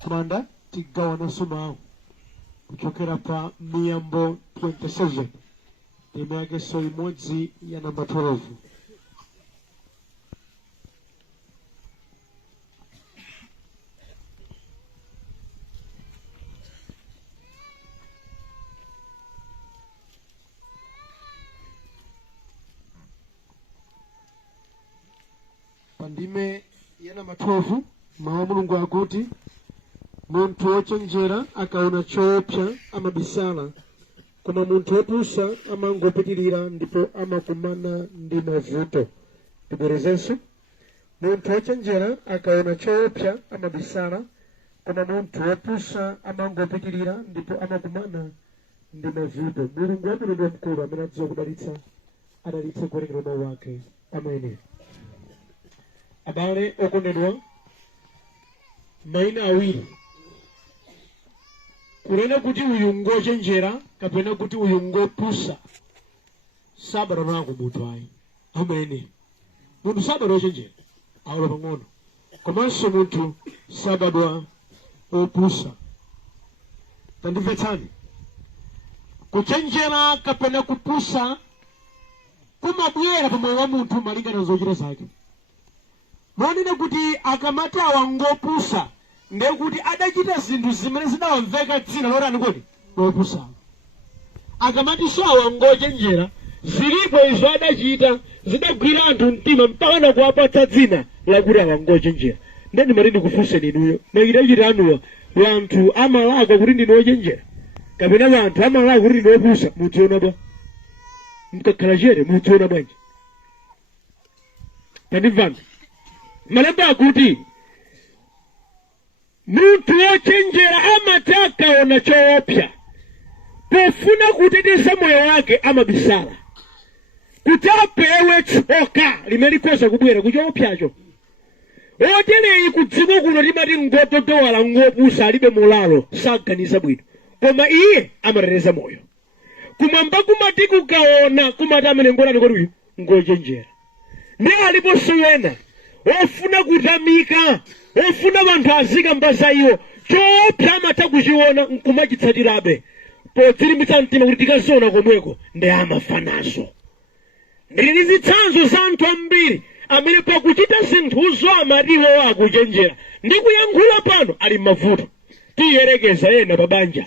Kumanda tigawa nusu mao kuchokera pa MIYAMBO 27 timu yake so imodzi ya namba 12. Pandime ya namba 12 mawa Mulungu akuti muntu wochenjera akaona choopsa amabisala koma muntu wopusa amangopitirira ndipo amakumana ndi mavuto. Tibwerezenso. Muntu wochenjera akaona choopsa amabisala koma muntu wopusa amangopitirira ndipo amakumana ndi mavuto. Mulungu wamulungu mkulu amene adziwa kudalitsa adalitse kuwerengera mawu wake. Amen. Abale okondedwa, maina awiri kunena kuti uyu ngochenjera kapena kuti uyu ngopusa sabata nako munthu ayi. Amene munthu sabata ochenjera awula pang'ono, komanso munthu sabadwa opusa. Tandimvetsani, kuchenjera kapena kupusa kumabwera pamoyo wa munthu malingana zochita zake. Mwanena kuti akamati awangopusa ndiye kuti adachita zinthu zimene zidawamveka dzina lorani kuti ngopusa. Akamati so awangochenjera zilipo izo adachita zidagwira anthu mtima mpaka na kuwapatsa dzina lakuti awangochenjera. Ndeni mati ndikufunse ninuyo mayitachita anuwa wanthu amalakwa kuti ndinu ochenjera kapena wanthu amalakwa kuti ndinu opusa mudziona bwa mkakhala chere mudziona bwanji? Tandimvani, malemba akuti muntu wochenjera amati akaona choopsa pofuna kuteteza moyo wake amabisala kuti apewe tsoka limene likhoza kubwera kuchoopsacho. Oteleyi kudziko kuno timati ngototowala ngopusa alibe mulalo saganiza bwino, koma iye amateteza moyo. Kumwamba kumati kukaona kumati amene ngolani kuti uyu ngochenjera. Ndi aliponso wena ofuna kutamika, ofuna wanthu azika mbaza iwo choopsa amata kuchiona nkumachitsatirabe potsirimitsa mtima kuti tikazona komweko ndi amafanazo. Ndili zitsanzo za anthu ambiri amene pakuchita zinthuzo amatiwo akuchenjera ndi kuyankhula pano ali mavuto. Tiyerekeza yena pabanja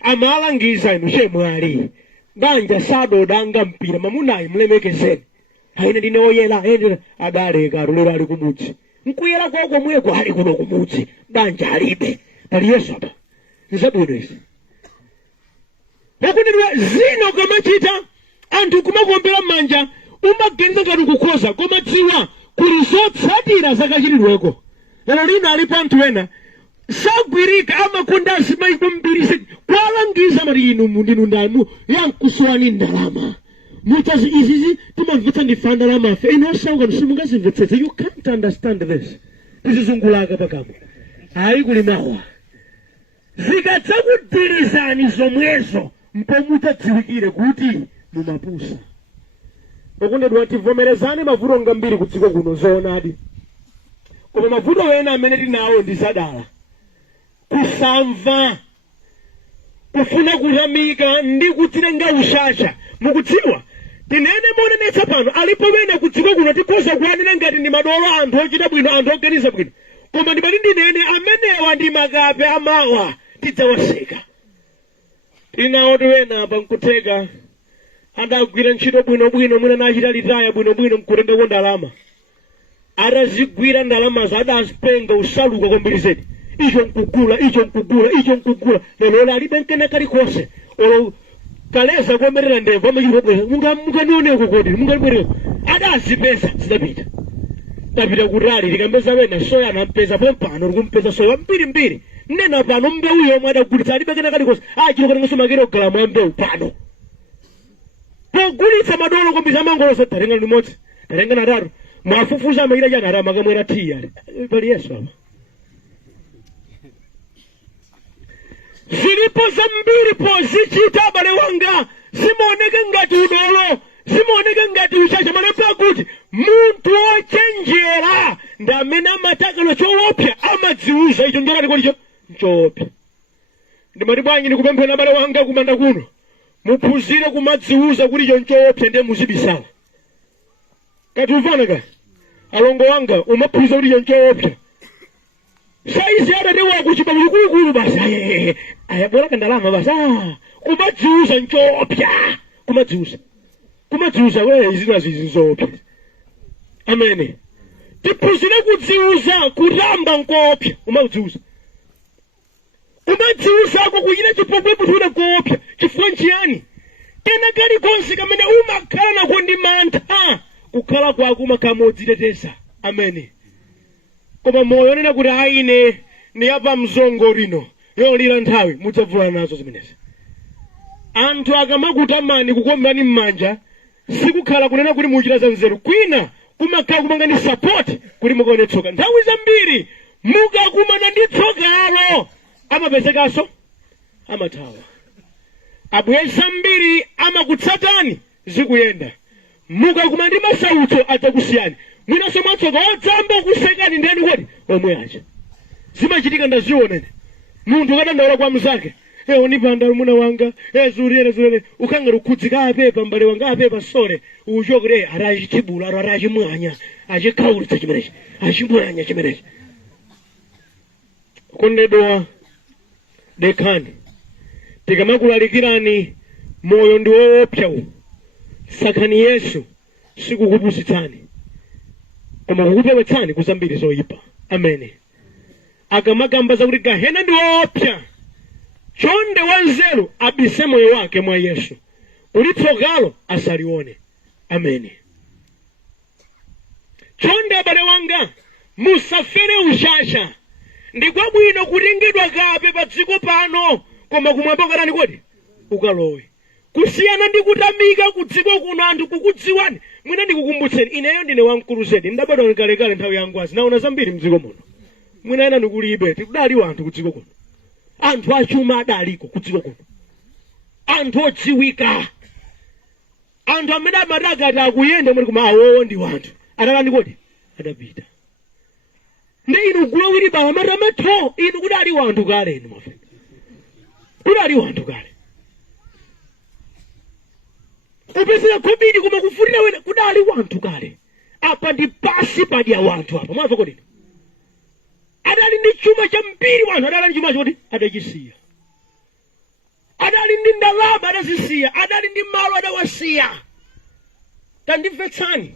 amalangiza inu chemwali banja sadodanga mpira mamunayi mlemekezeni haine ndine oyera ende adaleka lero ali kumudzi nkuyera kwako mweko ali kuno kumudzi banja alibe pali Yesu apa nzabwino izi. Pakutidwa zino kamachita anthu kumakombera manja umaganiza ngati kukhoza koma dziwa kuli zotsatira zakachitidweko. Lero lino alipo anthu ena sagwirika amakonda azimayi kwambiri kwalangiza mati inu ndinu ndanu yankusowani ndalama mutazi izizi timamvetsa ndifa ndalama afe ino osauka simungazimvetsetse. You can't understand this. Kuzizungulaka pakamwa ayi kuli mawa zikadzakudilizani zomwezo mpomutadziwikire kuti mumapusa. Okondedwa tivomerezane mavuto ngambiri kudziko kuno zoonadi, koma mavuto wena amene tinawo ndi zadala, kusamva, kufuna kutamika ndi kudzilenga ushasha. Mukudziwa tinene monenetsa pano alipo wena kudziko kuno tikhoza kuyanena ngati ndi madolo anthu ochita bwino anthu oganiza bwino, koma ndimati ndinene amenewa ndi makape amawa tidzawaseka. Tinawo tiwena pa nkuteka adagwira ntchito bwinobwino mwina nachita litaya bwinobwino mkutengako ndalama atazigwira ndalamazo adazipenga usaluka kwambiri zedi icho nkugula icho nkugula icho nkugula lero alibe nkena kalikonse olo kaleza kuomerera ndevu amachitobweza munganioneko kodi mungalibwereko adazipeza zidapita tapita kutali likambeza wena soya anampeza pompano likumpeza soya mbirimbiri nena pano mbewu yomwe adagulitsa alibe kena kalikonse achitokatengaso makilogalamu ya mbewu pano pogulitsa madolo kombisa mangolosa tatenga limodzi tatenga natatu mwafufuza amayira chanara makamwera tiya pali Yesu ama. Zilipo zambiri pozichita abale wanga zimoneke ngati udolo zimoneke ngati uchacha malemba akuti muntu ochenjera ndamena matakalo choopya amadziuza icho njorati kolicho choopya. Ndimati bwanji ndikupemphera abale wanga kumanda kuno muphunzire kumadziuza kuti icho choopya ndiye muzibisala. Kati ufana ka alongo wanga umaphunzira kuti icho choopya saizi adade wako chipa kulikulu basi ayabwera kandalama basi kumadziuza nchoopya kumadziuza wewe izina zizinzoopya. Amene tiphunzire kudziuza kulamba nkoopya umadziuza umadziuzako kuyina chipokwe kutuna koopya chifukwa nchiyani kena kali konse kamene umakhala nako ndi mantha kukhala kwako umakamodziteteza. Amene koma moyo nena kuti aine ni apa mzongo rino yolira nthawi mudzavula nazo zimenezi. Anthu akamakutamani kukombani mmanja sikukhala kunena kuti muchita za nzeru kwina kumakhala kumangani support kuti mukaone tsoka. Nthawi zambiri mukakumana ndi tsokalo amapezekaso amathawa. Abweza mbiri amakutsatani zikuyenda mukakumana ndi masautso adzakusiyani mwinaso mwatsoka odzamba kusekani ndeni kuti omwe acha zimachitika ndazionene. Munthu kadandaula kwa mzake unipanda muna wanga zuriere ukangari ukhudzika apepa mbale wanga apepa sore uchokere arachitibula arachimwanya achikaulitsa chimenechi achimwanya chimenechi. Kondedwa dekani tikamakulalikirani moyo ndi woopsa uwu sakani Yesu sikukupusitsani koma kukupewetsani kuzambiri zoyipa. Amene akamakamba zakuti gahena ndi woopsa chonde wanzeru abise moyo wake mwa Yesu kuti tsokalo asalione. Amene chonde abale wanga musafere ushasha ndikwabwino kulingidwa kape pa dziko pano koma kumwamba kanani kodi ukalowe kusiyana ndi kutamika ku dziko kuno anthu kukudziwani. Mwina ndikukumbutseni ineyo ndine wamkulu zedi ndabadwa kalekale nthawi yangu azi naona zambiri mdziko muno. Mwina ena ndikulibe tikudaliwa anthu ku dziko kuno anthu achuma adaliko ku dziko kuno anthu odziwika anthu amene amadakati akuyenda mwini kuma awowo ndi wanthu adalandi kodi adapita. Ndi inu kulowiri bawa matamatho inu kudali wanthu kale inu mafe kudali wanthu kale kupesera kobidi kuma kufurira wena kudali wanthu kale apa ndi pasi padya wanthu apa mwafa kodi adali ndi chuma cha mpiri wanthu adali ndi chuma choti adachisiya adali ndi ndalama adazisiya adali ndi malo adawasiya. Tandimvetsani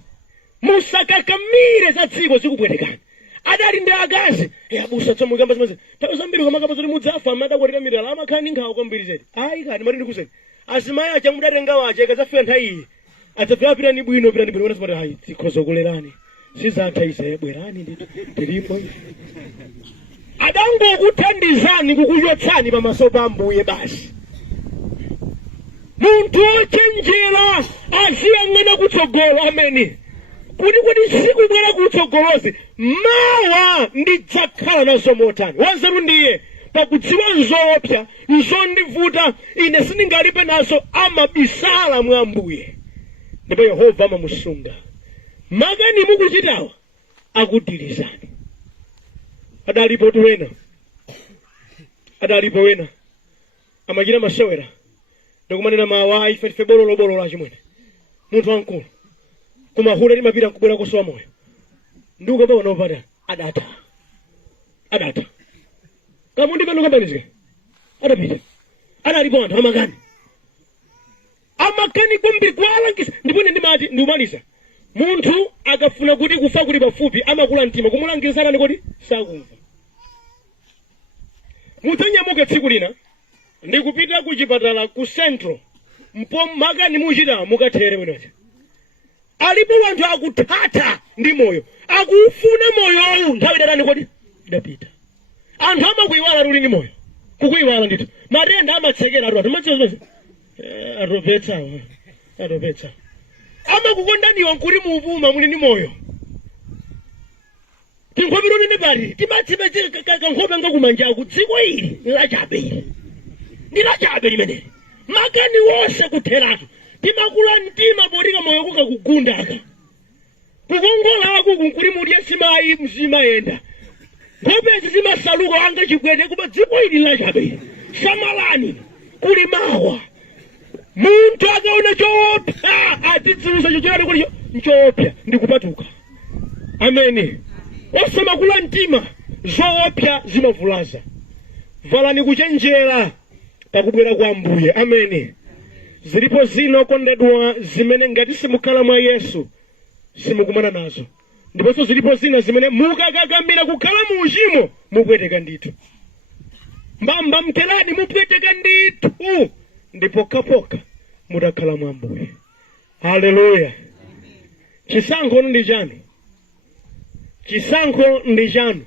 musakakamire za dziko zikupwetekani adali ndi akazi abusa tsomugamba zimene tawo zambiri kamakamba zoti mudzafa amadakwatira mirala amakhani nkhawa kwambiri zedi ayi kani mati ndikuseni asimayi acha mudatenga wache akadzafika nthawi adzafika pirani bwino wena simati hayi tikhoza kulerani sizatha ize bwerani ndito tilipo adangokuthandizani kukuchotsani pamaso pa Ambuye basi. Munthu ochenjera aziyang'ana kutsogolo. Amene kuti sikubwera kutsogolozi mawa ndidzakhala nazo motani. Wanzeru ndiye pakudziwa nzoopsa nzondivuta ine sindingalibe nazo amabisala mwa Ambuye ndipo Yehova amamusunga. Makani mukuchitawa akudilizani. Adalipo wena amachita masewera ndikumanena mawa ife bololo achimwene munthu wankulu kumahula limapita kubwera kusowa moyo ndikupa wanopata adata kamundi pano kambanizika adapita adalipo anthu amakani kwambiri kuwalangisa ndipone ndimati ndiumalisa munthu akafuna kuti kufa kuli pafupi amakula mtima kumulangizana ndi kuti sakumva. Mudzanyamuke tsiku lina ndikupita ku chipatala ku Central mpo makani muchita mukathere mwinacho alipo wanthu akuthatha ndi moyo akufuna moyowu nthawi datani kodi idapita. Anthu amakuiwala luli ndi moyo kukuiwala ndithu matenda amatsekera atu madziwa atopetsa amakukondaniwa nkuri muupuma muli ndi moyo. Tinkhopiro nini bari timatsipe kankhope ngakumanja kudziko ili ndilachabe limene makani wose kutheratu timakula mtima potika moyo kukakugundaka kukongola ako kunkuli mudya simayenda ngopezi zimasaluko anga chigwete kuba dziko ili lachabe samalani kuli mawa muntu akaona choopsa atidziuza chochera kuli choopsa ndikupatuka amene osamakula mtima zoopsa zimavulaza valani kuchenjera pakubwera kwa Ambuye amene zilipo zina okondedwa zimene ngati simukhala mwa Yesu simukumana nazo ndiponso zilipo zina zimene mukakakambira kukhala mu uchimo mupweteka ndithu mbamba mteladi mupweteka ndithu ndipo kapoka mutakhala mwa Ambuye. Haleluya. Chisankho ndi chanu. Chisankho ndi chanu.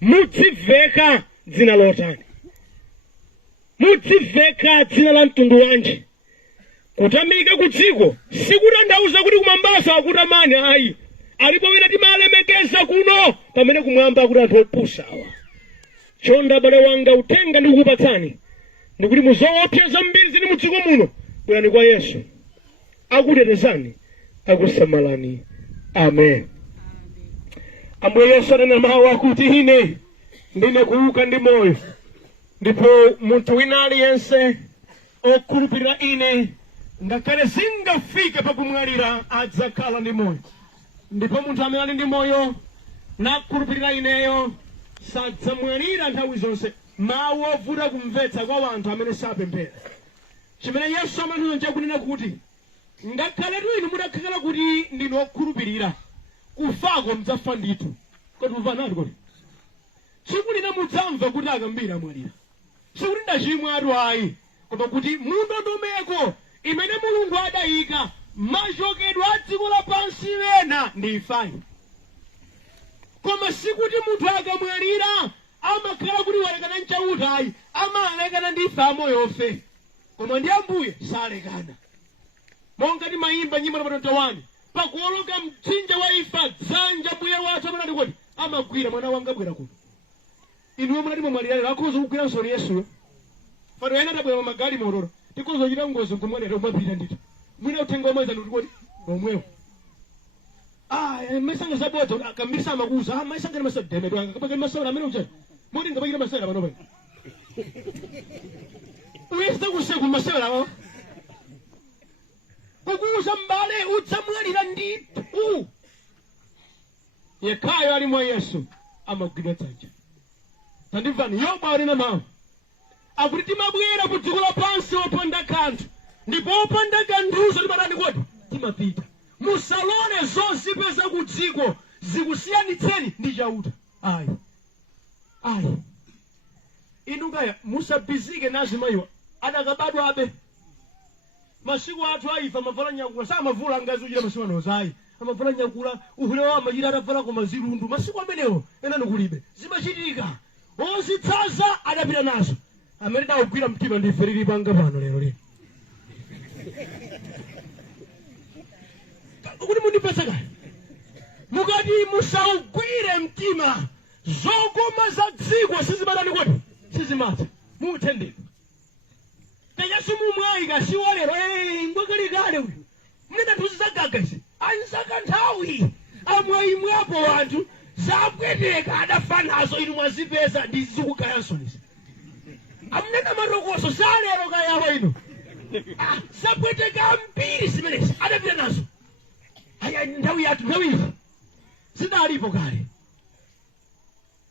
Mudziveka dzina lotani. Mudziveka dzina la mtundu wanji. Kutamika kudziko sikutanthauza kuti kumambasa akutamani ayi. Alipo wina timalemekeza kuno pamene kumwamba akuti anthu opusawa. Chonda bale wanga utenga ndikukupatsani ndikuti muzoopsa zambiri zili mu dziko muno bwerani kwa Yesu akutetezani akusamalani. Amen. Ambuye Yesu anena mawu akuti ine ndine kuuka ndi moyo ndipo munthu wina aliyense okhulupirira ine ngakhale singafike pakumwalira adzakhala ndi moyo ndipo munthu amene ali ndi moyo nakhulupirira ineyo sadzamwalira nthawi zonse. Mawu ovuta kumvetsa kwa wanthu amene sapemphera. Chimene Yesu amanena nchakunena kuti ngakhale inu mudakhala kuti ndinu okhulupirira kufako mudzafa ndithu. Kodi muvanali kodi? Sikulina mudzamva kuti akambira mwalira. Sikuti ndachimwa atu ayi. Koma kuti mundondomeko imene Mulungu adayika machokedwe a dziko lapansi ena ndi imfa. Koma sikuti munthu akamwalira amakhala kuti walekana nchauta ayi. Amalekana ndi imfa moyofe. Koma ndi Ambuye salekana. Monga timayimba nyimbo namba 21 pakuoloka mtsinje wa imfa dzanja Mbuye wathu amene ali kodi amagwira mwana wanga bwera kuno. Inuwe munati mwalira akhoza kugwira nsoni Yesuyo. Fano ena tabwera magali mororo tikozo chita ngozi kumwalira umapita ndito. Mwina utenga omweza ndi kodi omwewo. Mesanga saboto akambisa amakuza mesanga ni masada demedo anga kapaka masala amene uja modi ngabakira masala pano pano uyesta kuseku masala awo kukuza mbale udzamwalira ndithu yekhayo ali mwa Yesu amagwidwa dzanja. Tandimvani Yobu alina mawu akuti timabwera ku dziko lapansi opanda kanthu ndipo opanda kanthuzo timatani kodi timapita. Musalole zozipeza ku dziko zikusiyanitseni ndi chauta ayi. Inu kaya musabizike nazi mayiwa adakabadwa abe masiku athu aifa mavala nyakula samavula ngazi uchira masiku anozayi amavala nyakula uhule wa majira atavala koma zilundu masiku amenewo ena nukulibe zimachitika ozitsaza adapita nazo amene dawugwira mtima ndife lili panga pano lero lino. Kuti mundipesa kaya mukati musaugwire mtima zokoma za dziko sizimatani kodi sizimata muthendeka kayasu mumwayika siwalero ngwakalikale uyu mnena tuzizagagazi anzaka nthawi amwayimwapo wanthu zapweteka adafanazo inu mwazipeza ndizikukayansoniza amnena marokoso salero kayaho inu zapweteka mbiri zimenezi adapita nazo. Aya nthawi yathu nthawi zidalipo kale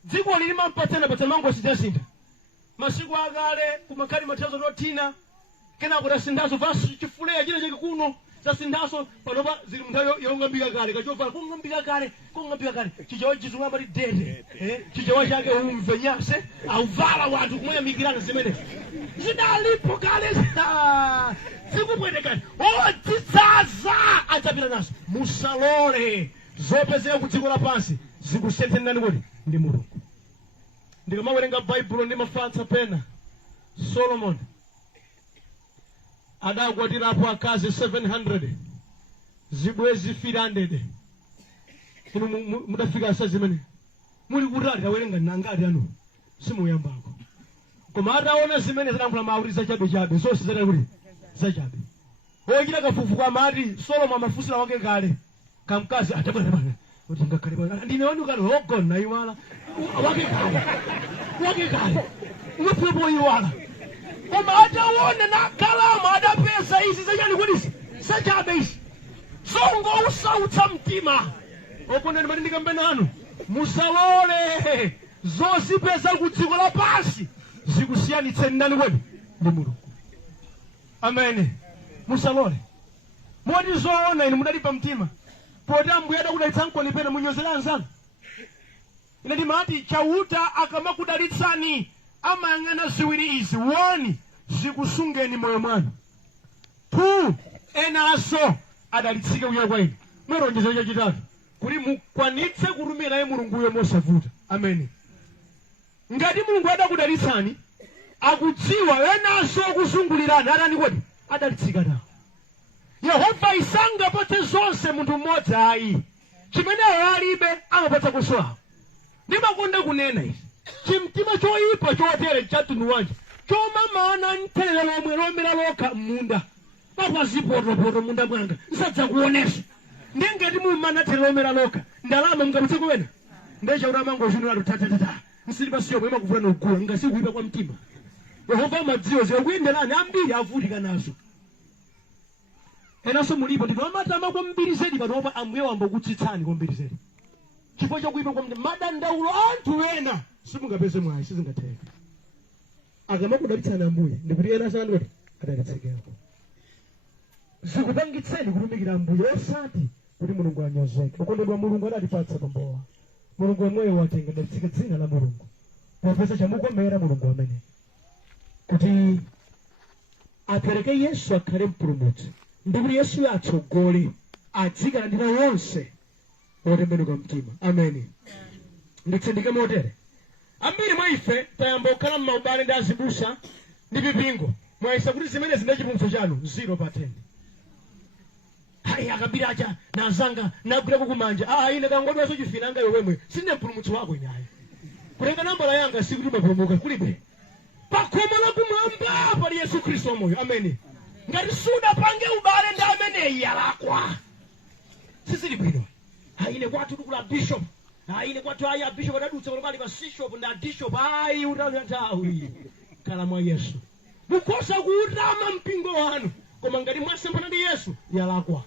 dziko lili mampatsana mango sijasinda masiku akale kumakali mathazo lotina kena kuti asindaso vasu chifuleya china chake kuno zasindaso panopa zili mnthawi yongambika kale kachovala kungambika kale chichawa chizungu amati dede chichawa chake umve nyase auvala wanthu kumuyamikirana zimene zidalipo kale zikupwetekani odzitsaza adzapita nazo. Musalole zopezeka ku dziko lapansi zikusenthenani kodi ndi Mulungu. Ndikamawerenga Baibulo ndimafatsa pena Solomon adakwatirapo akazi 700 zibwezi 300. Inu mudafika sa zimene muli kutali tawerenga nangati anu simuyambako koma ataona zimene zidamvula mawu zachabe zonse zidali kuti zachabe. Ochita kafufu kwa mati Solomon amafusira wake kale kamkazi atabana kuti ngakhale ndine wanu kale hogona iwala wake kale umepepo iwala koma ataona na kalamu adapeza izi zanyani kudisi sachabe izi songo usautsa mtima okona ndi matindika mbenanu musalole zozipeza kudziko la pasi zikusiyanitseni nani kwenu ndi Mulungu. Amen. Musalole moti zoona inu mudalipa mtima poti Ambuye adakudalitsa nkoni pena munyozera anzanu. Ine ndimati chauta akamakudalitsani amayang'ana ziwiri izi: 1 zikusungeni moyo mwanu, 2 enaso adalitsike kuya kwa inu. Mweronjezo chachitatu kuti mukwanitse kutumira naye Mulunguyo mosavuta. Amen. Ngati Mulungu adakudalitsani akudziwa enaso kusungulirani adani kodi adalitsika nawo. Yehova isangapatse zonse munthu mmodzi ayi. Chimene alibe amapatsa kusowa. Ndimakonda kunena izi. Chimtima choyipa chotere chatundu wanje chomamana nthelelo lomwe lomera lokha munda papazipotopoto munda mwanga nsadza kuonesa. Ndengati mumana thelelo lomera lokha ndalama mungapatse kuwena ndecha uramango zvinora tatatata nsilipa siyo mwema kuvula nogula ngasikuipa kwa mtima. Yehova amadziwa zikuyenderani ambiri avutika nazo. Enaso mulipo ndinomatama kwa mbiri zedi panopa Ambuye wambokutsitsani kwa mbiri zedi. Chifukwa chokuipa kwa mtima madandaulo anthu ena simungapeze mwayi sizingatheka. Akamakudalitsani Ambuye ndikuti enaso andoti adalitsekepo. Zikupangitseni kutumikira Ambuye osati kuti Mulungu anyozeke. Ukondedwa Mulungu adatipatsa pambowa. Mulungu wamweyo watenga dalitsike dzina la Mulungu. Popeza chamukomera Mulungu amene kuti apereke Yesu akhale mpulumutsi. Ndikuti Yesu atsogole adzikalandira wonse otembenuka mtima. Amen. Nditsindike motere ambiri mwa ife tayamba kukhala m'maubale ndi azibusa ndi mipingo mwayesa kuti zimene zinde chipulumutso chanu 0 pa 10. Hayi akabira acha nazanga nagwira kumanja ine kangodwaso chifinanga iwemwe sine mpulumutsi wako inayo kutenga nambala yanga sikuti mapulumuka kulibe pakhomo lakumwamba pali Yesu Kristo moyo. Amen. Ngati suda pange ubale ndi amene yalakwa sisili bwino. Ine kwatu tukula bishop ine kwatu aya bishop adadutsa kolobali pa bishop na bishop ayi utanatawi kala mwa Yesu mukosa kuutama mpingo wanu koma ngati mwasempana ndi Yesu yalakwa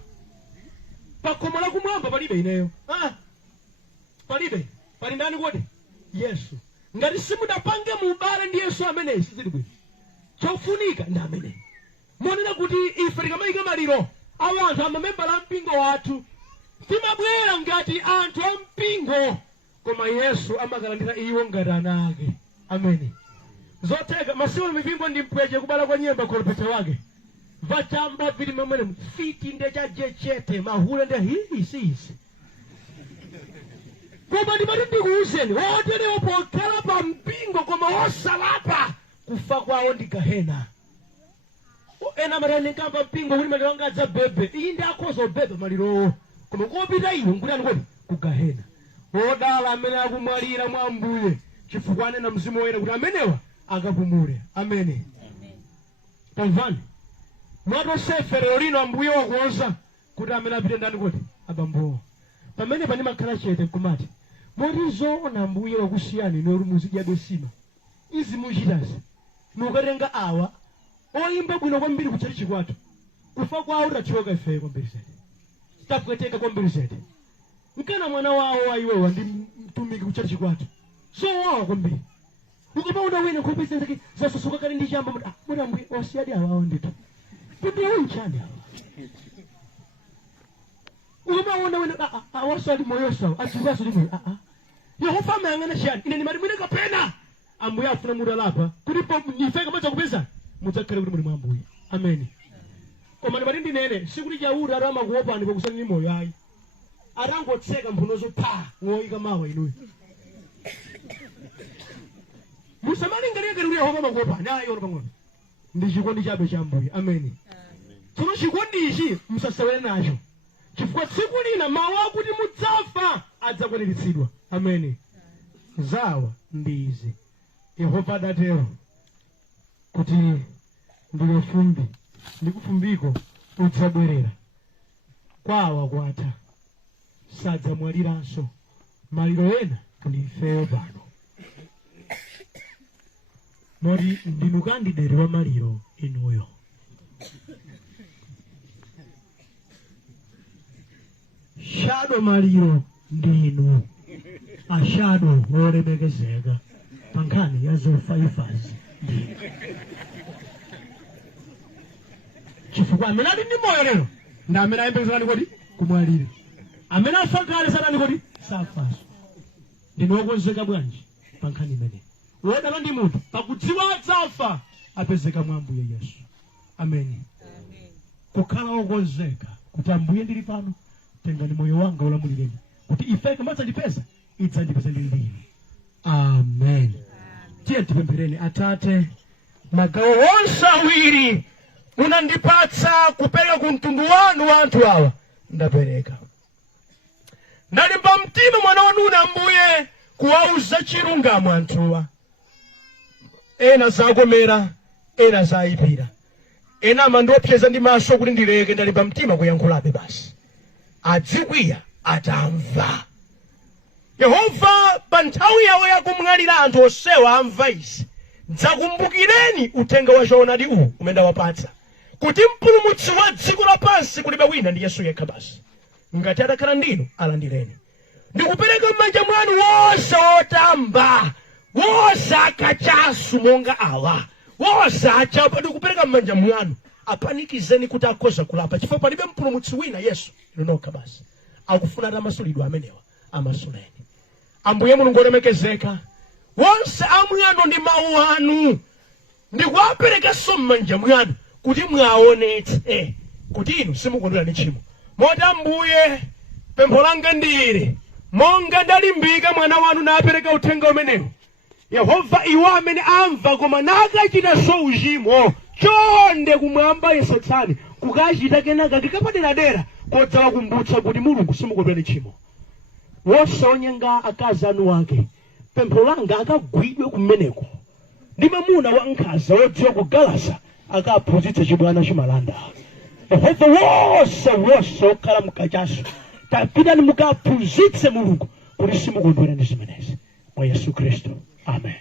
pakhomo lakumwamba palibe ineyo palibe pali ndani kodi Yesu. Ngati simudapange mubale ndi Yesu amene sisili bwino chofunika ndi amene monena kuti ife tikamayika maliro awanthu amamembala mpingo wathu timabwera ngati anthu ampingo koma Yesu amakalandira iwo ngati ana ake. Amen. Zoteka masiku mipingo ndi mpweche kubala kwa nyemba kolopeta wake vachamba vili mamene fiti ndecha jechete mahule nde hii koma ndimati ndikuuzeni wotere opokhala pa mpingo koma osalapa kufa kwawo ndi gahena. Ena marene kamba mpingo kuti maliro anga adza bebe iyi ndi akhoza bebe malirowo koma kopita iwo ngulani kodi kugahena. Wodala amene akumwalira mwa Ambuye chifukwa anena Mzimu Woyera kuti amenewa akapumule. Amen. Tamvani mwato sefere lino Ambuye wakuoza kuti amene apite ndani kodi abambowo pamene pani makhala chete kumati moti zoona Ambuye wakusiyani ino rumuzidya desima izi muchitazi nukatenga awa oyimba bwino kwambiri kuchalichi kwathu kufa kwawo utathyoka ifeyo kwambiri zedi tapweteka kwambiri zedi nkana mwana wawo waiwewa ndi mtumiki kuchalichi kwathu zowawa kwambiri ukamaona wina kupesa nzake zasosoka kale ndi chamba muda Ambuye osiyadi awawo ndito kuti unchani ukamaona wina awasali moyo sawa asibaso ndi moyo Yehova amayang'ana chani ine ndimati mwine kapena Ambuye afuna muda lapa kuti nifeka macha kupesa mudzakhale kuti muli mwa Ambuye. Amen. Koma ndimati ndinene sikuti chaura arama kuopani pakusani moyo ayi arangotseka mphunozo pa ngoyika mawa inuyo musamalingalire kuti Yehova makuopani ayi ono pang'ono ndi chikondi chabe cha Ambuye. Amen. Tsono chikondi ichi musasewere nacho chifukwa tsiku lina mawu akuti mudzafa adzakwaniritsidwa. Amen. Zawa ndi izi Yehova adatero kuti ndilo fumbi ndikufumbiko udzabwerera kwawa kwatha sadza mwaliranso maliro ena tulifeyo pano mori ndinu kandidere wa maliro inuyo. Shadow maliro ndinu ashado olemekezeka pankani yazofaifazi chifukwa amene ali ndi moyo lero ndi amene ayembekezerani kodi kumwalire, amene afa kale sadani kodi safaso. Ndinu wokonzeka bwanji pankhani imene wodala ndi munthu pakudziwa adzafa apezeka mwa Ambuye Yesu. Ameni. Kukhala wokonzeka kuti Ambuye ndili pano, tengani moyo wanga ulamulireni kuti ife kamadzandipeza idzandipeza ndili ndinu. Amen. Tiye tipemphereni. Atate, magawo onse awiri munandipatsa kupereka ku mtundu wanu wa anthu awa ndapereka. Ndalimba mtima mwana wanu Ambuye kuwauza chilungamo anthuwa. Ena zakomera, ena zayipira, ena amandiopseza ndi maso kuti ndileke. Ndalimba mtima kuyankhulabe basi. Adzikwiya atamva. Yehova pa nthawi yawo yakumwalira anthu onsewa amva izi. Dzakumbukireni uthenga wa choonadi uwu umene wapatsa, kuti mpulumutsi wa dziko lapansi kulibe wina ndi Yesu yekha basi. Ngati atakhala ndinu alandireni. Ndikupereka m'manja mwanu wonse otamba, wonse akachasu monga awa, wonse achapa. Ndikupereka m'manja mwanu, apanikizeni kuti akhoza kulapa, chifukwa palibe mpulumutsi wina Yesu nokha basi. Akufuna amasulidwe amenewa amasuleni. Ambuye Mulungu olemekezeka, wonse amwano ndi mawu anu ndikuwaperekanso m'manja mwanu kuti mwaonetse kuti inu simukondwera ndi tchimo. Moti Ambuye, pempho langa ndili monga ndalimbika mwana wanu napereka uthenga umenewu. Yehova, iwo amene amva koma nakachitaso uchimo, chonde kumwamba yesetsani kukachita kenaka kikapaderadera kodzawakumbutsa kuti Mulungu simukondwera ndi tchimo. Wonse onyenga akazi anu ake, pempho langa akagwidwe kumeneko ndi mamuna wa nkhanza wodziwa kugalasa akaphunzitse chibwana chimalanda. Yehova, wonse okhala mkachaso tapitani mukaphunzitse Mulungu kuti simukondwera ndi zimenezi. Mwa Yesu Kristo. Amen.